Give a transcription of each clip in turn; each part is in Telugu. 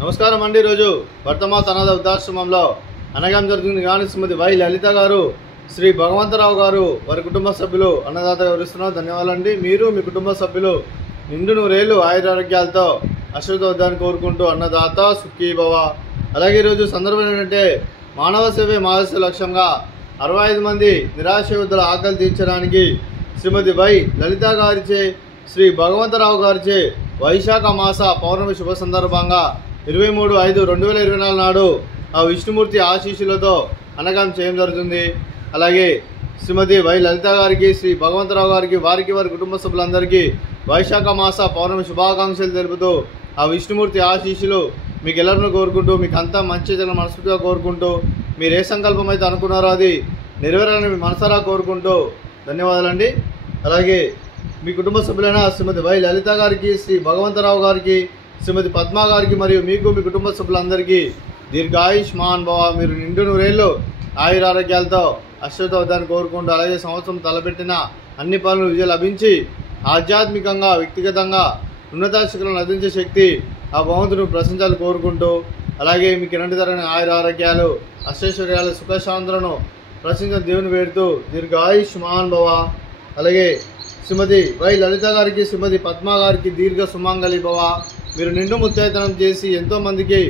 నమస్కారం అండి. ఈరోజు వర్తమాత అనాథ వృద్ధాశ్రమంలో అనగాం జరుగుతుంది కానీ శ్రీమతి వై లలిత గారు, శ్రీ భగవంతరావు గారు, వారి కుటుంబ సభ్యులు అన్నదాతగా వివరిస్తున్నారు. ధన్యవాదాలండి. మీరు మీ కుటుంబ సభ్యులు నిండు నూరేళ్లు ఆయురారోగ్యాలతో ఆశీర్వదించాలని కోరుకుంటూ అన్నదాత సుఖీ భవ. అలాగే ఈరోజు సందర్భం ఏంటంటే మానవ సేవే మానవ లక్ష్యంగా 65 మంది నిరాశ్రయుల ఆకలి తీర్చడానికి శ్రీమతి వై లలిత గారిచే, శ్రీ భగవంతరావు గారిచే వైశాఖ మాస పౌర్ణమి శుభ సందర్భంగా 23/5/2024 నాడు ఆ విష్ణుమూర్తి ఆశీస్సులతో అనగాం చేయడం జరుగుతుంది. అలాగే శ్రీమతి వై లలిత గారికి, శ్రీ భగవంతరావు గారికి, వారి కుటుంబ సభ్యులందరికీ వైశాఖ మాస పౌర్ణమి శుభాకాంక్షలు తెలుపుతూ ఆ విష్ణుమూర్తి ఆశీస్సులు మీకు ఎల్లరిని కోరుకుంటూ, మీకు అంతా మంచి జరగ మనస్ఫూర్తిగా కోరుకుంటూ, మీరు ఏ సంకల్పం అయితే అనుకున్నారో అది నెరవేరాలని మనసారా కోరుకుంటూ ధన్యవాదాలండి. అలాగే మీ కుటుంబ సభ్యులైన శ్రీమతి వై లలిత గారికి, శ్రీ భగవంతరావు గారికి, శ్రీమతి పద్మ గారికి మరియు మీకు మీ కుటుంబ సభ్యులందరికీ దీర్ఘాయుష్మాన్ భవ, మీరు నిండు నూరేళ్ళు ఆయురారోగ్యాలతో ఆశీర్వదించాలని కోరుకుంటూ, అలాగే సంవత్సరం తలపెట్టిన అన్ని పనులు విజయం లభించి ఆధ్యాత్మికంగా వ్యక్తిగతంగా ఉన్నత శిఖరాలను అందించే శక్తి ఆ భగవంతుని ప్రశంసాలు కోరుకుంటూ, అలాగే మీకు ఎలాంటి తరగని ఆయురారోగ్యాలు, అష్టైశ్వర్యాలు, సుఖశాంతులను ప్రశంస దేవుని వేడుతూ దీర్ఘాయుష్మాన్ భవ. అలాగే శ్రీమతి వై లలిత గారికి, శ్రీమతి పద్మ గారికి దీర్ఘ సుమంగళి భవ, మీరు నిండు ముత్తైతనం చేసి ఎంతోమందికి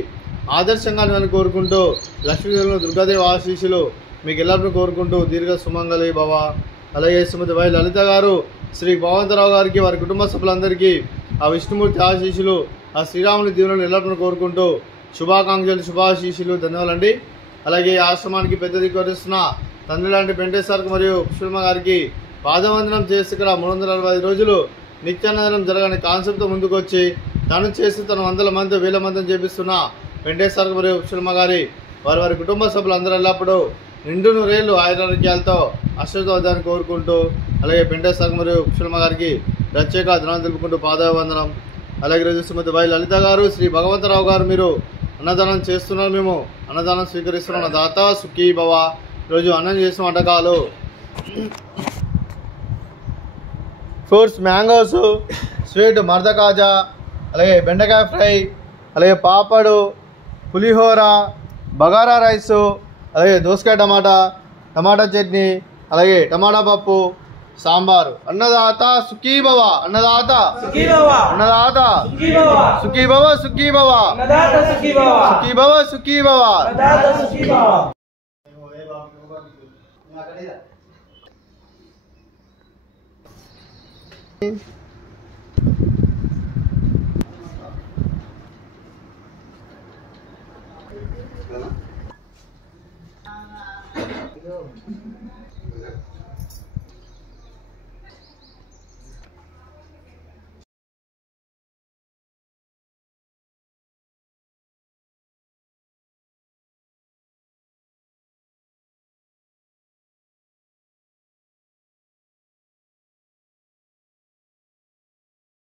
ఆదర్శంగా నేను కోరుకుంటూ, లక్ష్మీదేవులు దుర్గాదేవి ఆశీస్సులు మీకు ఎల్లరిని కోరుకుంటూ దీర్ఘ సుమంగళి భవ. అలాగే శ్రీమతి వై లలిత గారు, శ్రీ భగవంతరావు గారికి, వారి కుటుంబ సభ్యులందరికీ ఆ విష్ణుమూర్తి ఆశీస్సులు, ఆ శ్రీరాముని దీవులను ఎల్లరిని కోరుకుంటూ శుభాకాంక్షలు, శుభాశీస్సులు. ధన్యవాదాలండి. అలాగే ఆశ్రమానికి పెద్ద దిక్కువరిస్తున్న తండ్రి లాంటి వెంకటేశ్వర మరియు పుష్పమ్మ గారికి పాదవందనం చేసి ఇక్కడ 365 రోజులు నిత్యానందనం జరగని కాన్సెప్ట్తో ముందుకు వచ్చి తను చేసి తను 100 మంది 1000 మందిని చేపిస్తున్న వెంకటేశ్వర మరియు పుష్పమ్మ గారి వారి కుటుంబ సభ్యులందరూ ఎల్లప్పుడూ నిండు నూరేళ్లు ఆయురారోగ్యాలతో ఆశీర్వదించాలని కోరుకుంటూ, అలాగే వెంకటేశ్వర మరియు పుష్పమ్మ గారికి ప్రత్యేక ధన్యవాదాలు తెలుపుకుంటూ పాదావందనం. అలాగే రోజు శ్రీమతి వై లలిత గారు, శ్రీ భగవంతరావు గారు, మీరు అన్నదానం చేస్తున్నారు, మేము అన్నదానం స్వీకరిస్తున్నాం. దాత సుఖీ భవ. ఈరోజు అన్నం చేసిన వంటకాలు ఫ్రూట్స్, మ్యాంగోస్, స్వీట్ మర్ద కాజా, అలాగే బెండకాయ ఫ్రై, అలాగే పాపడు, పులిహోర, బగారా రైసు, అలాగే దోసకాయ టమాటా చట్నీ, అలాగే టమాటా పప్పు, సాంబారు. అన్నదాత సుఖీ భవ. అన్నదాత సుఖీ భవ. అన్నదాత సుఖీ భవ. సుఖీ భవ, సుఖీ భవ. అన్నదాత సుఖీ భవ. సుఖీ భవ, సుఖీ భవ. అన్నదాత సుఖీ భవ.